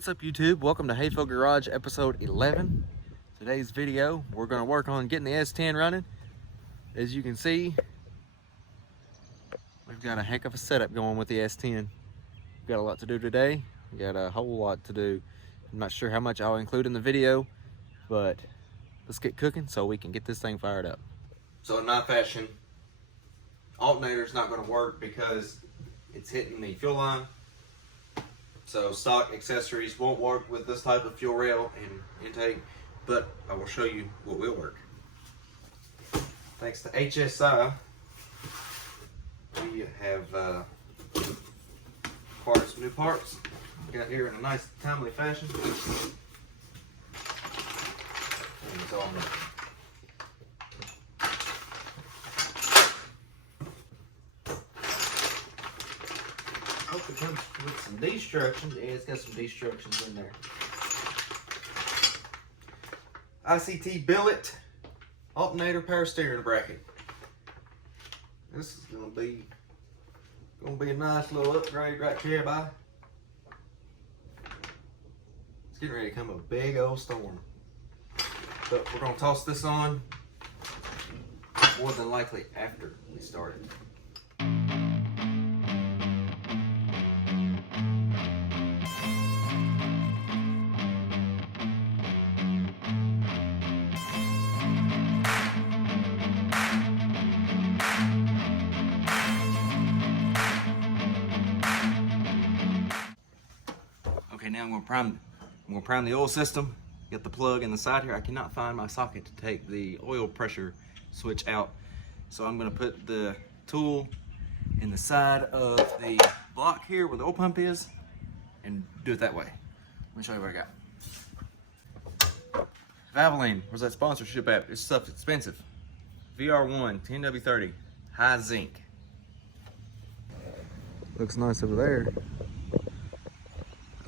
What's up YouTube? Welcome to Hayfield Garage episode 11. Today's video, we're going to work on getting the S10 running. As you can see, we've got a heck of a setup going with the S10. We've got a lot to do today. We've got a whole lot to do. I'm not sure how much I'll include in the video, but let's get cooking so we can get this thing fired up. So in my fashion, alternator's not going to work because it's hitting the fuel line. So stock accessories won't work with this type of fuel rail and intake, but I will show you what will work. Thanks to HSI, we have new parts. Got here in a nice, timely fashion. And it's all hope it comes with some destructions. Yeah, it's got some destructions in there. ICT billet, alternator, power steering bracket. This is gonna be a nice little upgrade right here, bye. It's getting ready to come a big old storm. But we're gonna toss this on more than likely after we start it. Okay, now I'm gonna prime the oil system. Get the plug in the side here. I cannot find my socket to take the oil pressure switch out, so I'm gonna put the tool in the side of the block here where the oil pump is and do it that way. Let me show you what I got. Valvoline, where's that sponsorship at? This stuff's expensive. VR1 10W30 high zinc. Looks nice over there.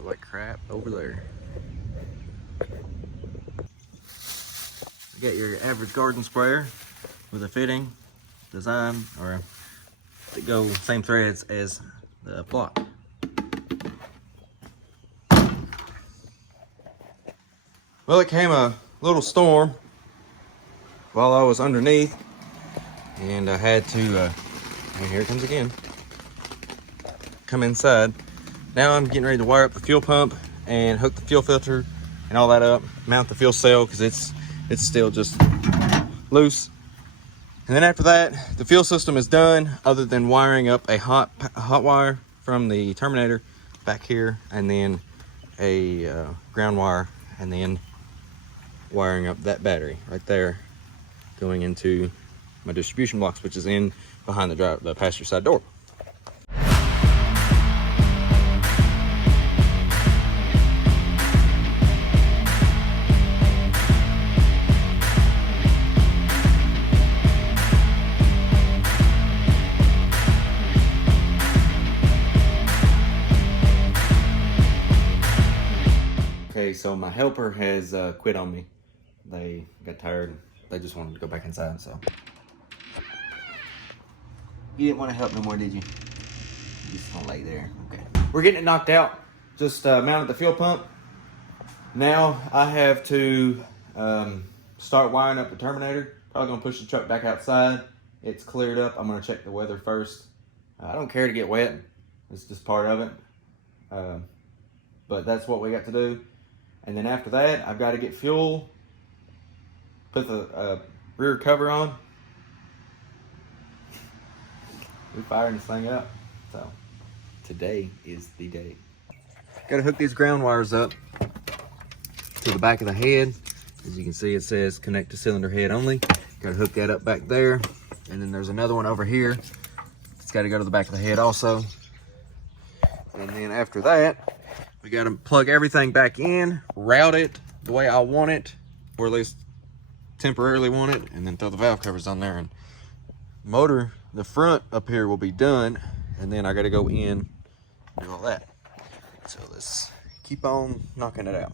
Like crap over there. You get your average garden sprayer with a fitting design or that go same threads as the block. Well, it came a little storm while I was underneath, and I had to and here it comes again, come inside. Now I'm getting ready to wire up the fuel pump and hook the fuel filter and all that up, mount the fuel cell because it's still just loose. And then after that, the fuel system is done other than wiring up a hot wire from the terminator back here, and then a ground wire, and then wiring up that battery right there going into my distribution box, which is in behind the passenger side door. Okay, so my helper has quit on me. They got tired. They just wanted to go back inside, so. You didn't want to help no more, did you? You just gonna lay there. Okay. We're getting it knocked out. Just mounted the fuel pump. Now I have to start wiring up the terminator. Probably gonna push the truck back outside. It's cleared up. I'm gonna check the weather first. I don't care to get wet. It's just part of it. But that's what we got to do. And then after that, I've got to get fuel, put the rear cover on. We're firing this thing up. So today is the day. Got to hook these ground wires up to the back of the head. As you can see, it says connect to cylinder head only. Got to hook that up back there. And then there's another one over here. It's got to go to the back of the head also. And then after that, we got to plug everything back in, route it the way I want it, or at least temporarily want it, and then throw the valve covers on there. And motor, the front up here will be done, and then I got to go in and do all that. So let's keep on knocking it out.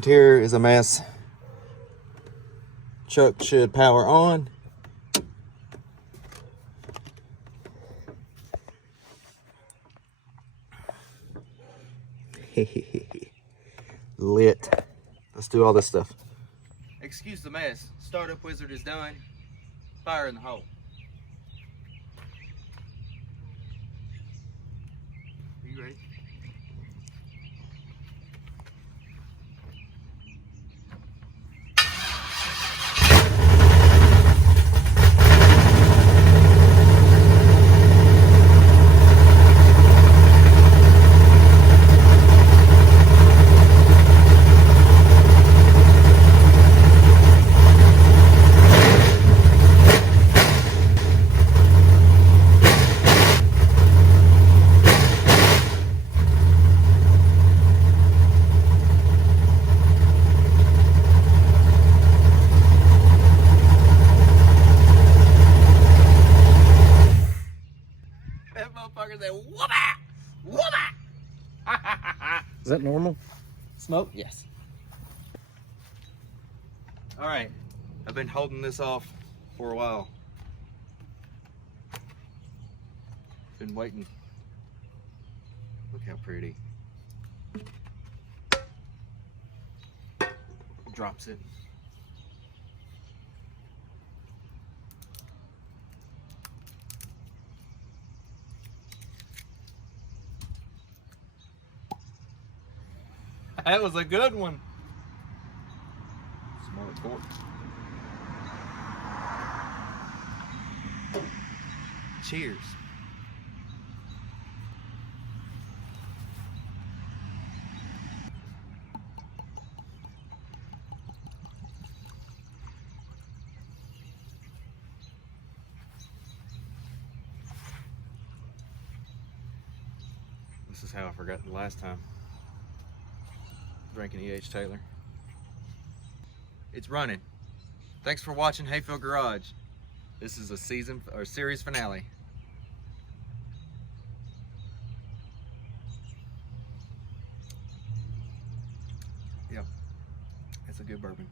Interior is a mess. Truck should power on. Lit. Let's do all this stuff. Excuse the mess. Startup wizard is done. Fire in the hole. Are you ready? That motherfucker said, "Whoop-ah! Whoop-ah!" Is that normal? Smoke? Yes. All right. I've been holding this off for a while. Been waiting. Look how pretty. Drops it. That was a good one. Smart cork. Cheers. This is how I forgot the last time. Drinking E.H. Taylor. It's running. Thanks for watching Hayfield Garage. This is a series finale. Yep, it's a good bourbon.